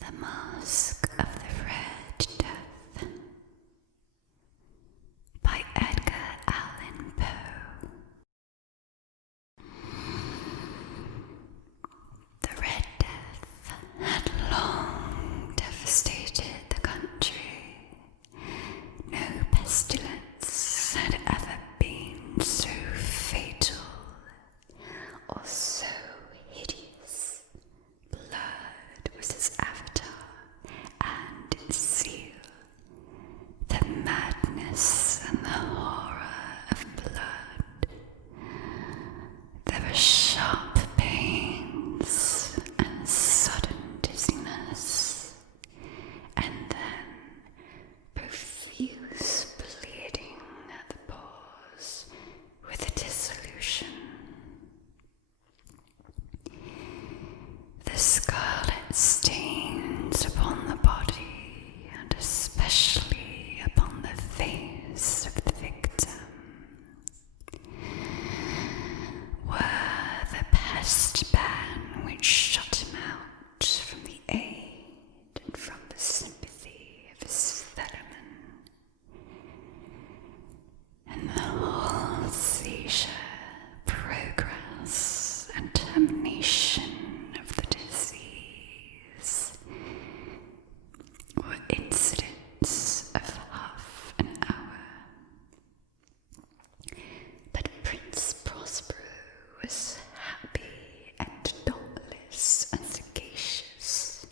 The Masque of the Red Death by Edgar Allan Poe. The Red Death had long devastated the country. No pestilence had ever been so fatal or so hideous. Blood was his avatar and seal. The madness and the horror of blood. There were sharp pains and sudden dizziness, and then profuse bleeding at the pores with a dissolution. The scarlet stains upon the body, and especially upon the face of the victim, were the pest ban which shut him out from the aid and from the sympathy of his fellowmen, and the whole seizure, progress, and termination of the disease were incidents of half an hour. But Prince Prospero was happy and dauntless and sagacious.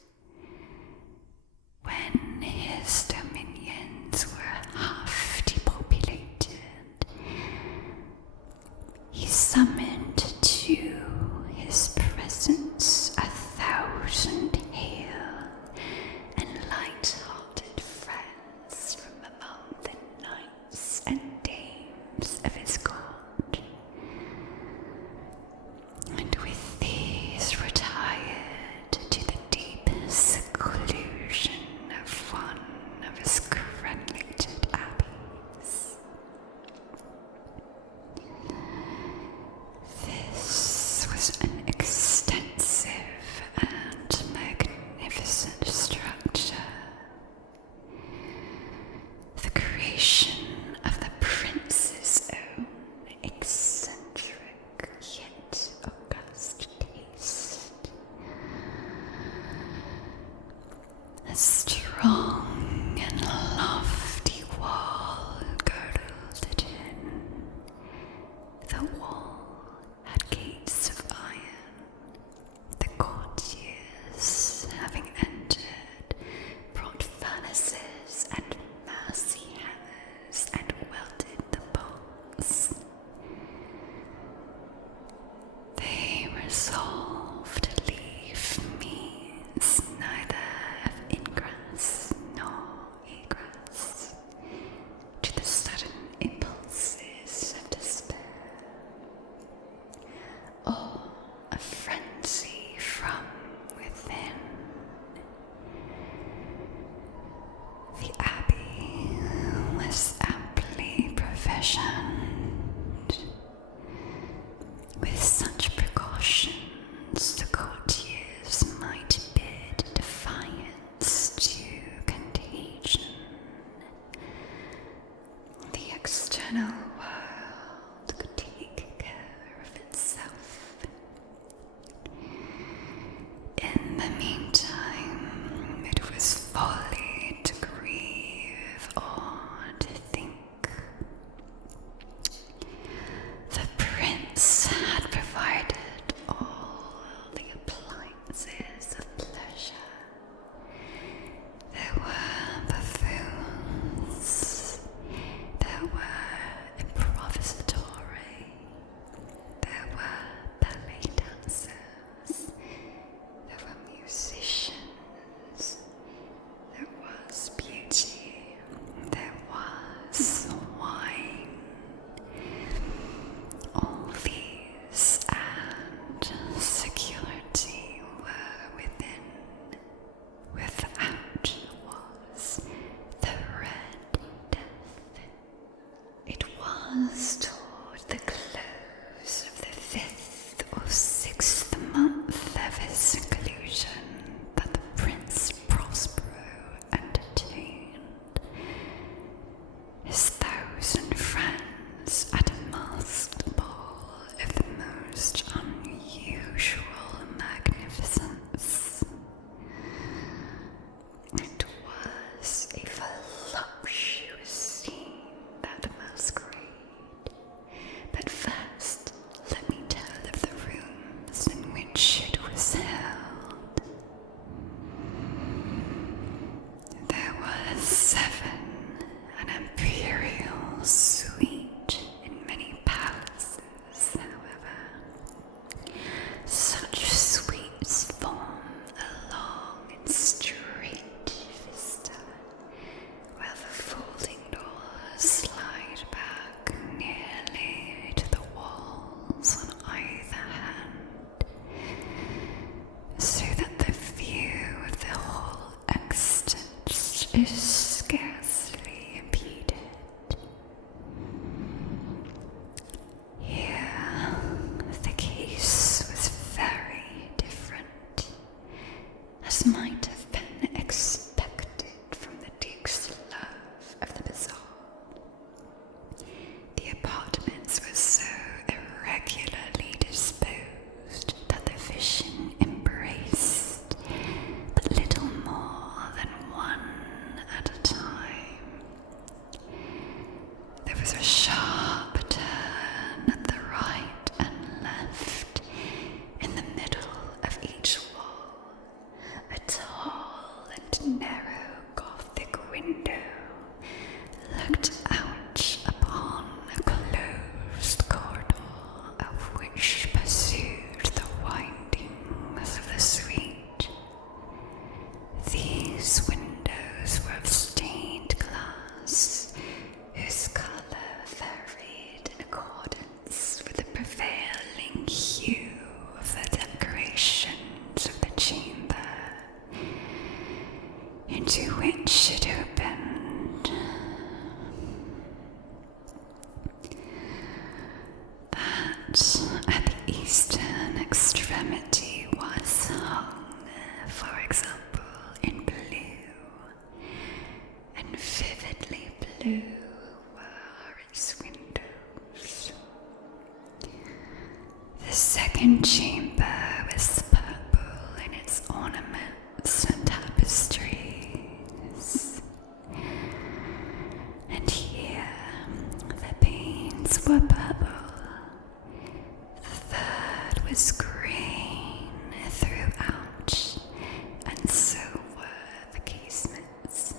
When his dominions were half depopulated, he summoned to his presence 1,000 hale and light-hearted friends from among the knights and dames of his court, and with these retired to the deep seclusion of one of his crenellated abbeys. This was an extensive and magnificent structure, the creation of the prince's own eccentric yet august taste. A strong and lofty wall girdled it in. The wall had gates of iron. The courtiers, having entered, brought furnaces and massy hammers and welded the bolts. They resolved to leave means neither of ingress nor egress to the sudden impulses of despair, or a frenzy from within. The abbey was amply provisioned. With such precautions, the courtiers might bid defiance to contagion. The external world could take care of itself. In the meantime, it was folly to grieve or to think. The prince had provided all the appliances of pleasure. There were buffoons, there were 7, an imperial suite in many palaces, however. Such suites form a long and straight vista, while the folding doors slide back nearly to the walls on either hand, so that the view of the whole extent is scarcely impeded. Here, the case was very different, as might have been expected from the Duke's love of the bizarre. The apartments were so irregularly disposed that the vision embraced but little more than one at a time. There was a sharp turn at the right and left in the middle of each wall, a tall and narrow Gothic window looked out upon a closed corridor of which pursued the windings of the suite. These windows were of stained glass, whose colour varied in accordance with the prevailing hue of the decorations of the chamber into which it opened. That at the eastern extremity was hung, for example, in blue, and vividly blue were its windows. The second chamber was purple in its ornaments and tapestries, and here the panes were purple. The third was green throughout, and so were the casements.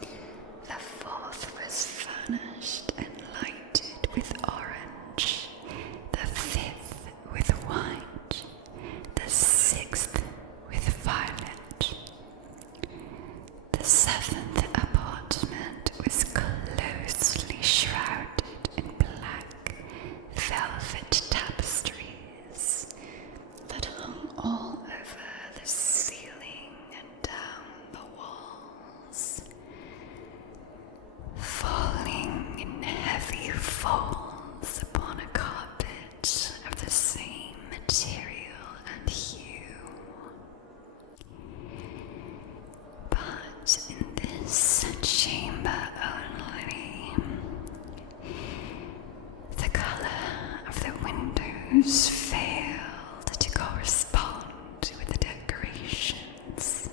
The fourth was furnished and lighted with orange, the fifth with white, the sixth with violet. The seventh apartment was closely shrouded in black velvet tapestries that hung all over the ceiling and down the walls, falling in heavy folds upon a carpet of the same material and hue. But in this chamber only, the colour of the windows failed to correspond with the decorations.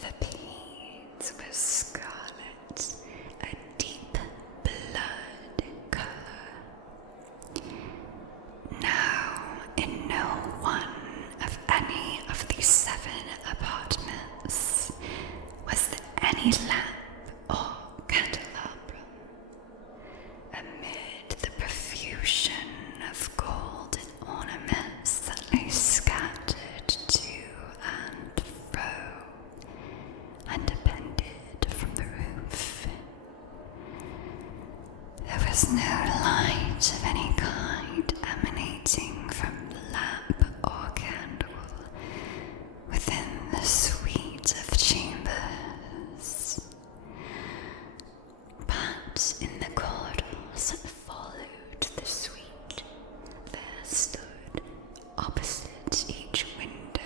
The panes were scarlet, a deep blood colour. Now, in no one of any of these 7 apartments was there any lamp or candelabrum. Amid the profusion of golden ornaments that lay scattered to and fro and depended from the roof, there was no light of any kind emanating from lamp or candle within the suite of chambers. But in the corridors that followed the suite, there stood, opposite each window,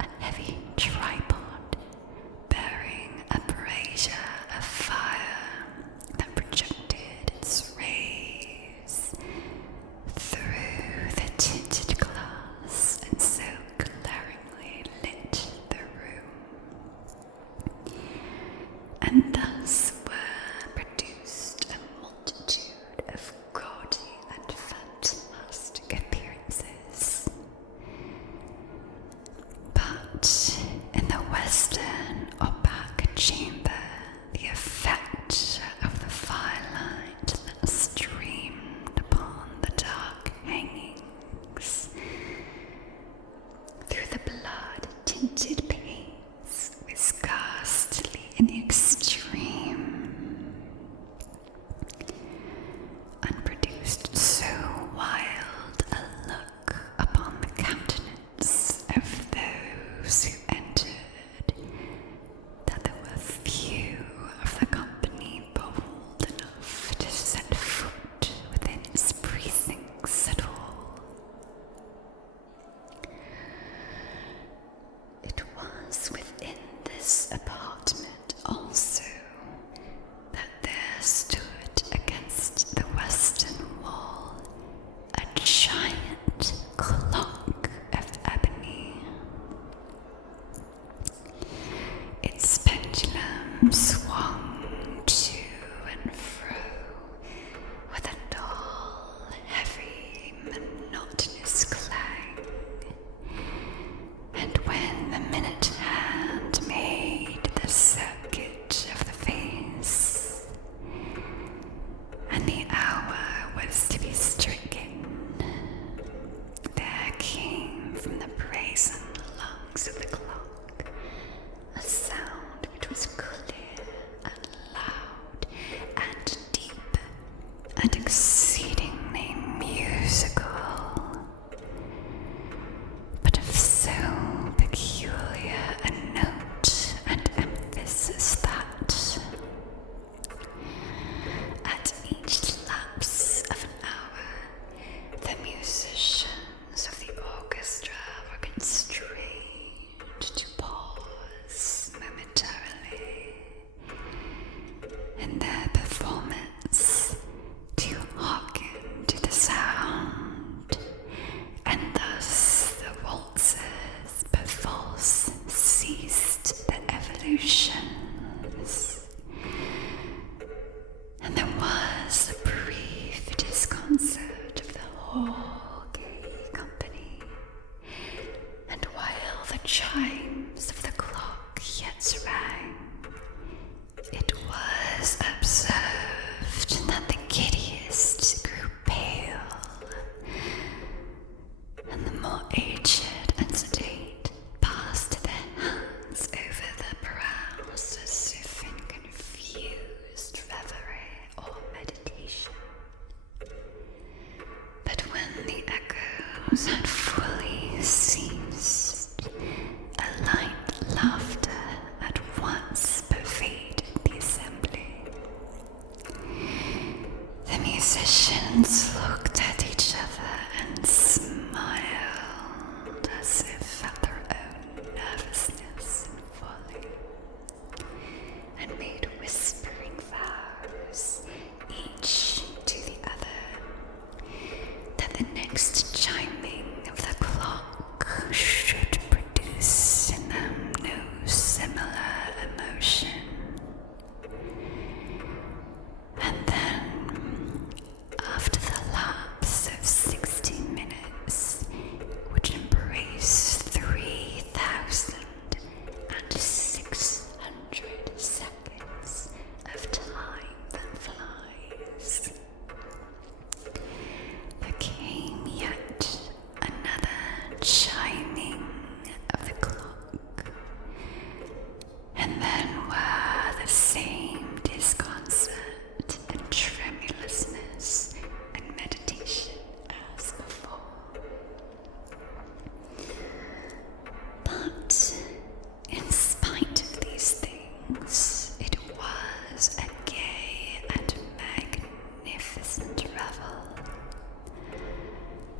a heavy tripod bearing a brazier of fire that projected its rays through the tinted glass and so glaringly lit the room. And thus were produced a multitude of gaudy and fantastic appearances. But in the west tinted paints was ghastly in the extreme, and produced so wild a look upon the countenance of those who entered that there were few of the company bold enough to set foot within its precincts at all. It was within this apartment also that there stood against the western wall a giant clock of ebony. Its pendulum swung to and fro with a dull, heavy, monotonous clang, and when the minute hand made the circuit of the face, and the hour was to be stricken, there came from the brazen lungs of the clock a sound which was clear and loud and deep and exceedingly musical, but of so peculiar a note and emphasis that at each lapse of an hour the musicians of the orchestra were constrained to pause momentarily in their performance to hearken to the sound, and thus the waltzers perforce ceased their evolutions, and there was a brief disconcert of the whole gay company, and while the chimes of the clock yet rang, it was observed that the giddiest grew pale, and the more aged and sedate passed their hands over their brows as if in confused reverie or meditation. But when the echoes had fully ceased, a light laughter at once pervaded the assembly. The musicians looked at each other and smiled as if at their own nervousness and folly, and made whispering vows, each to the other, that the next chiming of the clock should produce in them no similar emotion. And then, after the lapse of 60 minutes, which embrace 3,600 seconds of time that flies, there came yet another chiming of the clock, and then were the same disconcert and tremulousness and meditation as before. But in spite of these things, it was a gay and magnificent revel.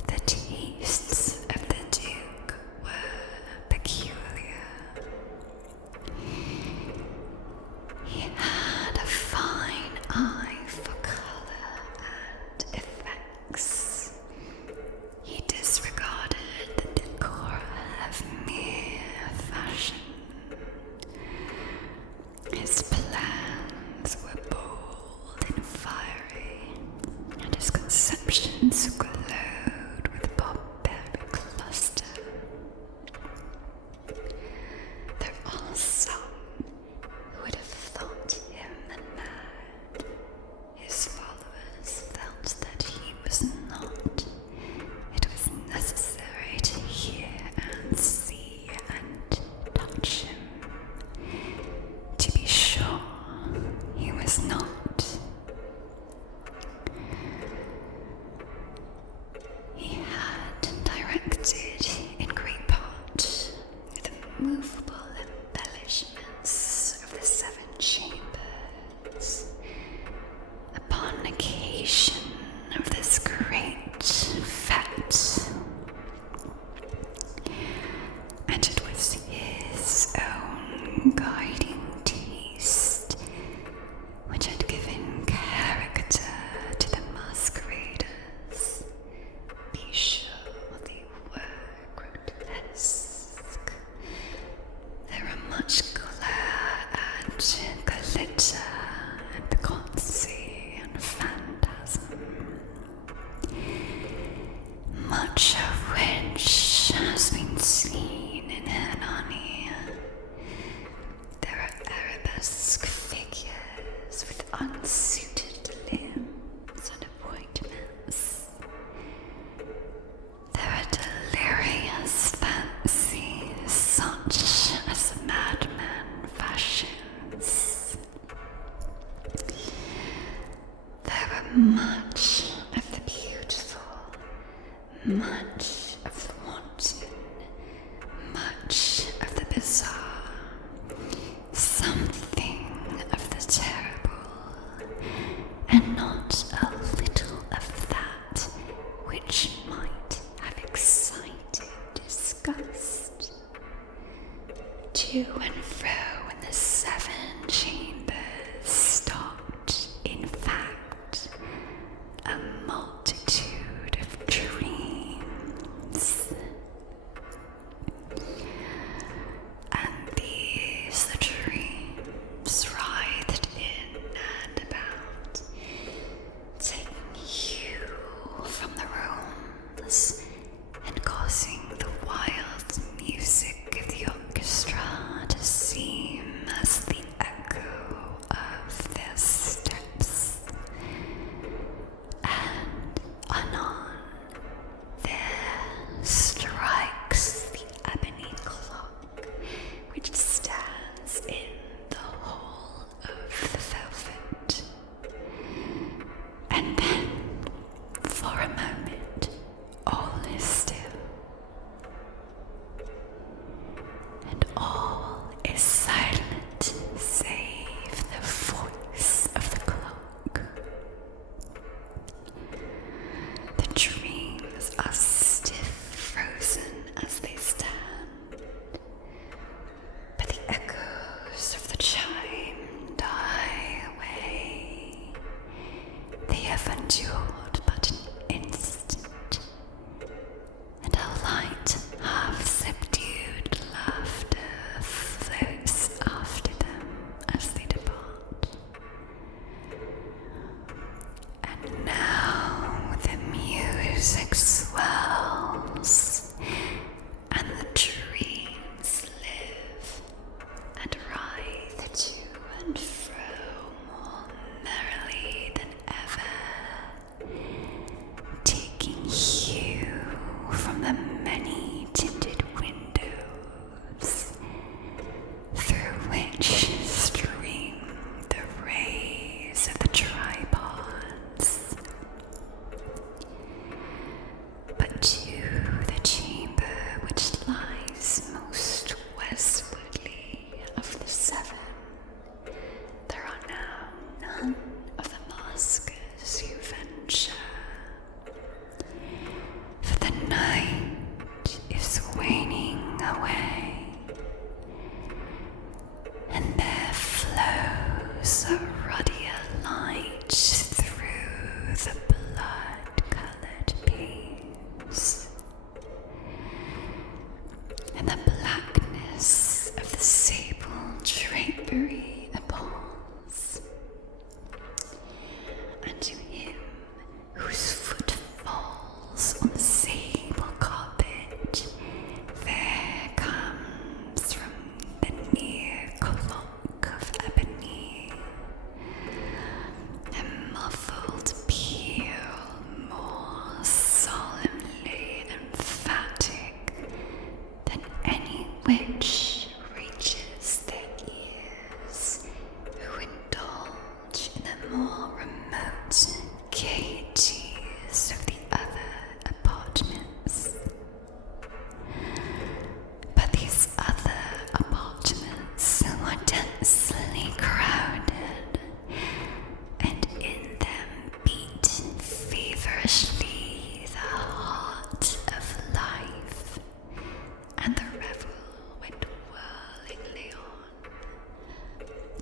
The tastes of the Duke were peculiar. He had a fine eye for colour and effects. He disregarded the decor of mere fashion. His plans were bold and fiery, and his conceptions glowed with barbaric luster. touch him. To be sure, he was not. He had directed in great part the movable embellishments of the 7 chambers upon occasion of this great fete, and it was his own guiding taste which had given character to the masqueraders. Be sure they were grotesque. There were much glare and glitter and piquancy and phantasm, much of which has been seen in Hernani. There are arabesque figures with unsuited limbs and appointments. There are delirious fancies such as a madman fashions. There are much of the beautiful, much of the wanton, much of the bizarre, something of the terrible, and not a little of that which might have excited disgust. To and fro in the 7 chambers stopped, in fact, a multitude of dreams. And these the dreams writhed in and about, taking hue from the rooms and causing the wild music of the orchestra to seem as the echo of their steps. And anon there strikes the ebony clock which stands in the hall of the velvet. And then, for a moment, all is still. And all is silent save the voice of the clock. The dreams are stiff frozen as they stand, but the echoes of the chime die away. They have endured but an instant, and a light, half-subdued laughter floats after them as they depart. And now the music swells, and the dreams live and writhe to and fro more merrily than ever, taking hue from the many tinted windows through which stream the rays of the tripods. But to the chamber which lies most westwardly of the 7, there are now none of the maskers who venture, for the night is waning away, and there flows a ruddier light through the blood-coloured panes, and the blackness of the sable drapery appalls. And to him whose foot falls on the sable carpet, there comes from the near clock of ebony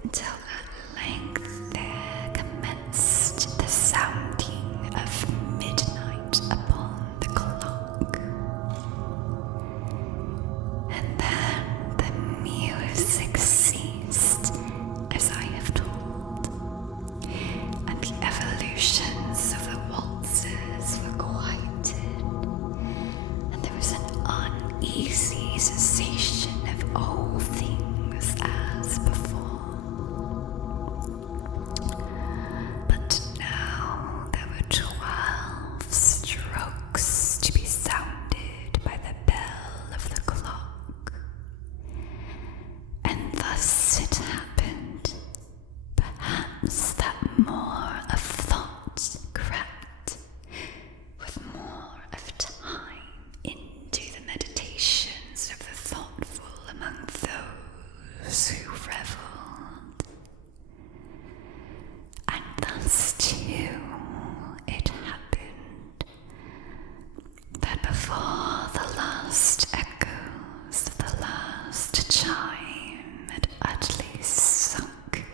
until at length there commenced the sounding of midnight upon the clock. And then the music ceased, as I have told, and the evolutions of the waltzes were quieted, and there was an uneasy cessation of all things as before. But now there were 12 strokes to be sounded by the bell of the clock, and thus it happened, perhaps, that more of thought crept, with more of time, into the meditations of the thoughtful among those who revelled. And thus too it happened that before the last echoes of the last chime had utterly sunk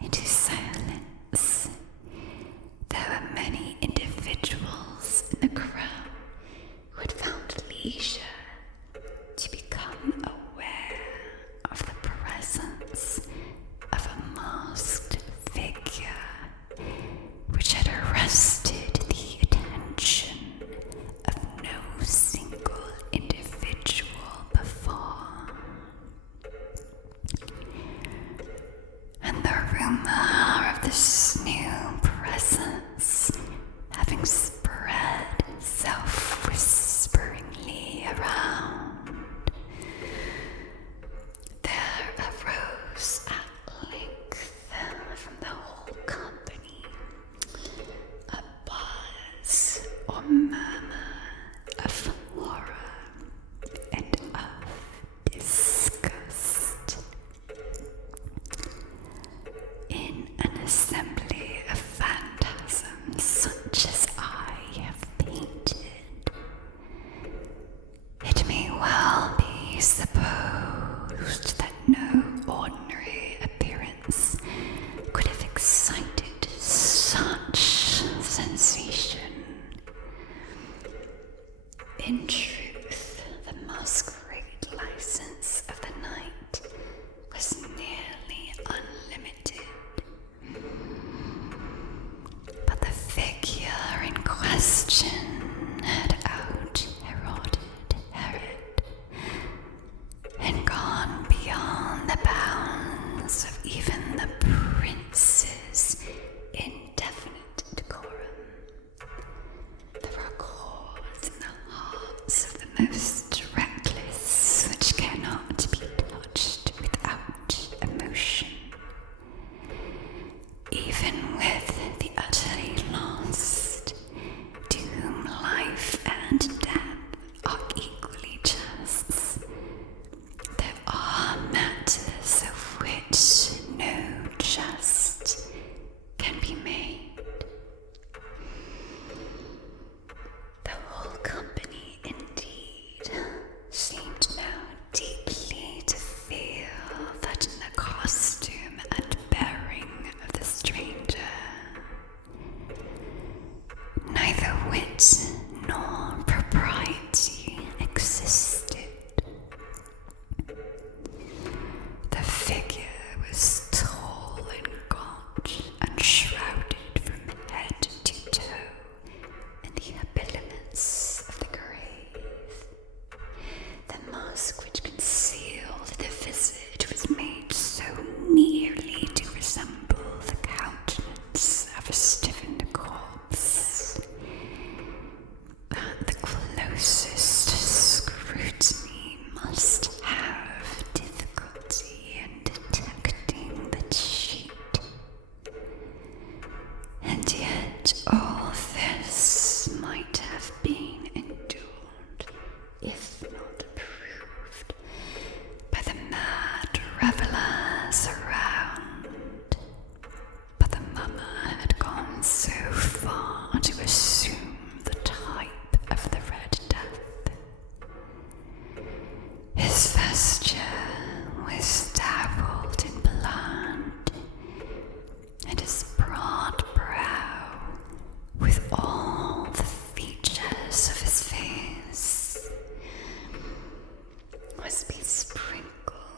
into silence, there were many individuals in the crowd who had found leisure to become aware of the presence of a masked figure which had arrested the attention of no single individual before.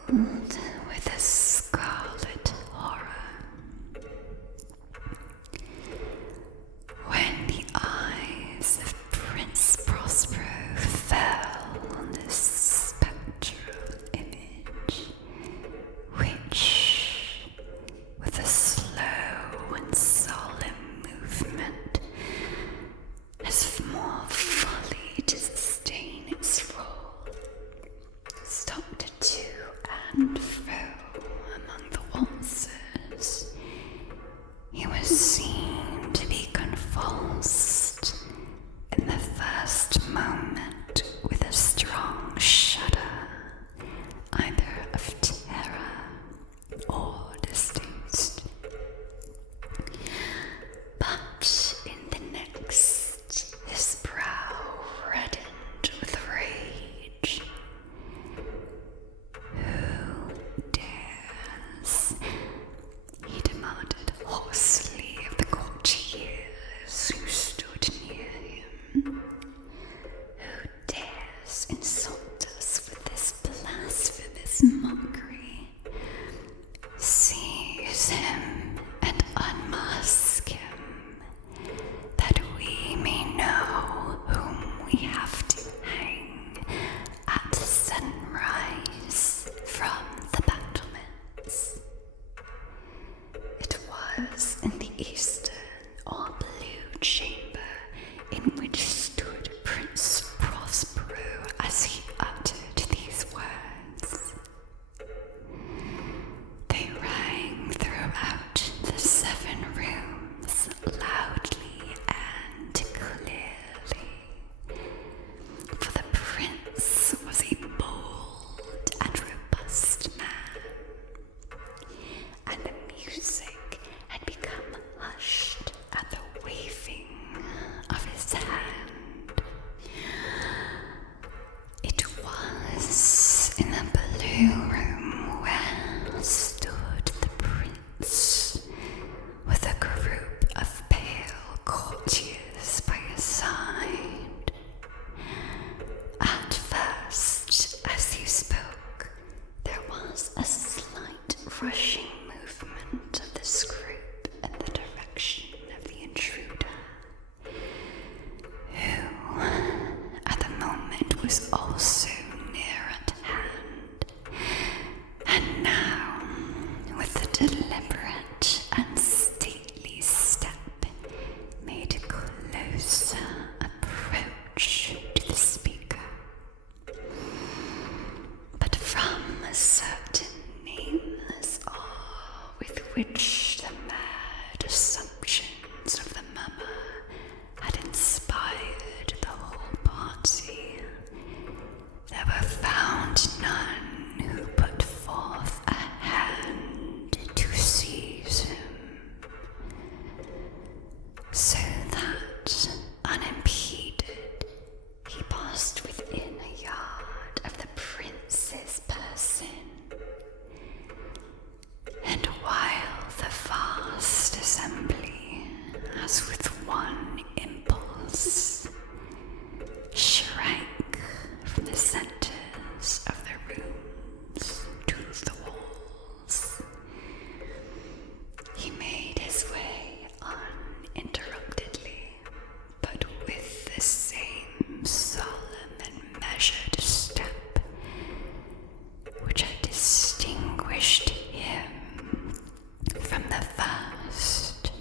with a scarlet horror. When the eyes of Prince Prospero fell on this spectral image, which, with a slow and solemn movement, as more fully to sustain its role, stopped to and fro among the waltzers, he was seen to be convulsed in the first moment with a strong shudder, either of terror or distaste. But in the next, his brow reddened with rage. Who dares? He demanded hoarsely of the courtiers who stood near him. Who dares insult us with this blasphemous mockery? Seize him and unmask him, that we may know whom we have to hang at sunrise from the battlements. It was in the eastern or blue chamber in which stood Prince Prospero as he uttered these words. They rang throughout the 7 rooms loudly and clearly, for the prince was a bold and robust man, and the music had become hushed at the waving of his hand. It was in the blue room where stood the prince, with a group of pale courtiers by his side. At first, as he spoke, there was a slight rushing movement of this group in the direction of the intruder, who, at the moment, was also near at hand, and now, with a deliberate and stately step, made closer approach to the speaker. But from a certain nameless awe with which the mad assumptions of the mummer had inspired the whole party, there were found none who put forth a hand to seize him, so that, unimpeded, he passed within a yard of the prince's person. And while the vast assembly, as with one impulse, shrank from the centers of the rooms to the walls, he made his way uninterruptedly, but with the same solemn and measured step which had distinguished him from the first,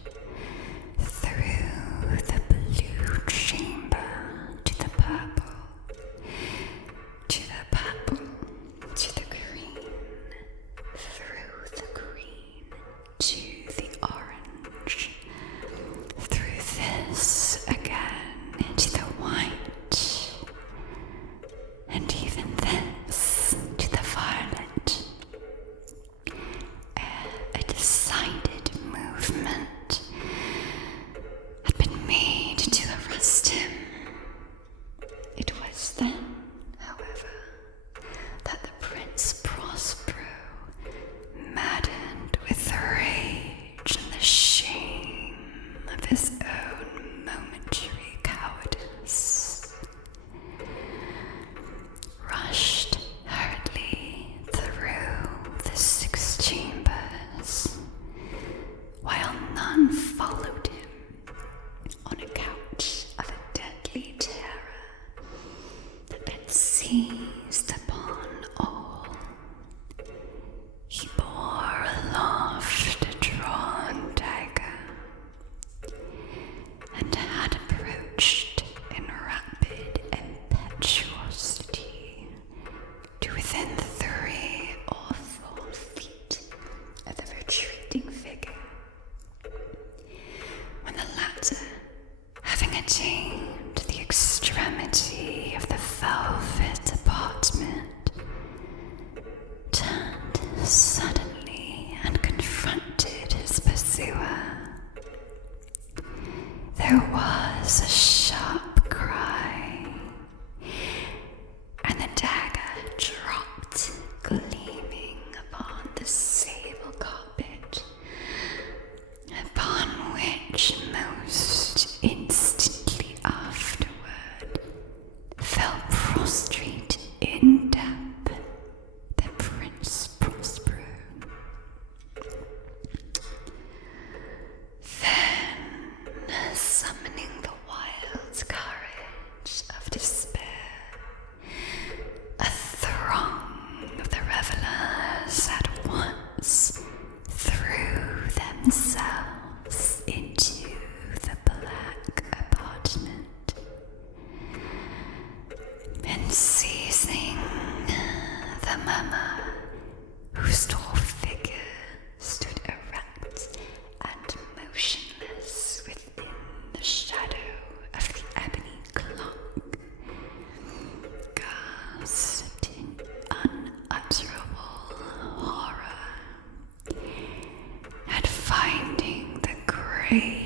through the blue chamber to the purple, to the purple to the green, through the green to the orange, through this again into the white, and even this to the violet, ere a decided movement had been made to arrest him. It was then, however, that the Prince Prospero, maddened with rage, suddenly and confronted his pursuer. There was a sharp cry, and the dagger dropped, gleaming upon the sable carpet, upon which most instantly afterward fell prostrate in death the Prince Prospero. Then, summoning the wild courage of despair, a throng of the revelers at once threw themselves into the black apartment, and seizing the mama, whose tall figure stood erect and motionless within the shadow of the ebony clock, gasped in unutterable horror at finding the grave